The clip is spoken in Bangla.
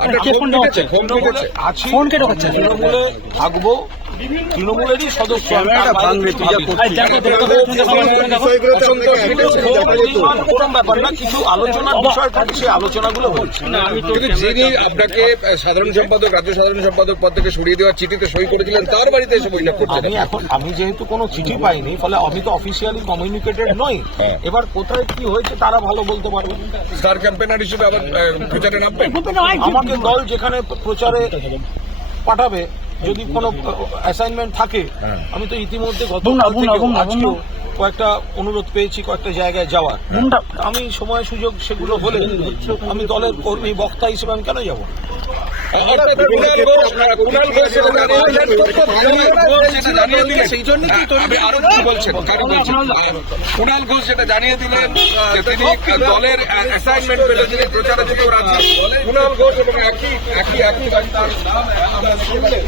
আপনার কে ফোন ফোন ঢোকাচ্ছে ঢোকাচ্ছে? ফোন ঢোকাচ্ছে আছি ফোন কে ঢোকাচ্ছে? তৃণমূলে থাকব তৃণমূলেরই সদস্য। আমি না। আরে দেখো, দেখো, দেখো, দেখো, দেখো। ওরকম ব্যাপার না কিছু আলোচনার বিষয় থাকে সেই আলোচনাগুলো হচ্ছে কিন্তু যিনি আপনাকে সাধারণ সম্পাদক রাজ্য সাধারণ সম্পাদক পদ থেকে সরিয়ে দেওয়ার চিঠিতে সই করেছিলেন তার বাড়িতে এসে বৈঠক করছেন আমি এখন আমি যেহেতু কোনো চিঠি পাইনি ফলে আমি তো অফিসিয়ালি কমিউনিকেটেড নই হ্যাঁ। এবার কোথায় কি হয়েছে তারা ভালো বলতে পারবে স্টার ক্যাম্পেনার হিসেবে আবার প্রচারে নামবেন আমাকে দল যেখানে প্রচারে পাঠাবে যদি কোনো অ্যাসাইনমেন্ট থাকে হ্যাঁ। আমি তো ইতিমধ্যে গত আজকেও। কয়েকটা অনুরোধ পেয়েছি কয়েকটা জায়গায় যাওয়ার। আমি সময় সুযোগ সেগুলো হলে আমি দলের কর্মী বক্তা হিসেবে আমি কেন যাব? জানিয়ে জানিয়ে। সেই আপনি আরও বলছেন? কুণাল ঘোষ সেটা জানিয়ে দিলেন তিনি দলের অ্যাসাইনমেন্ট পেলে প্রচারে কুণাল ঘোষ এবং একই একই একই বাড়ি তার নাম আমরা শুনলেন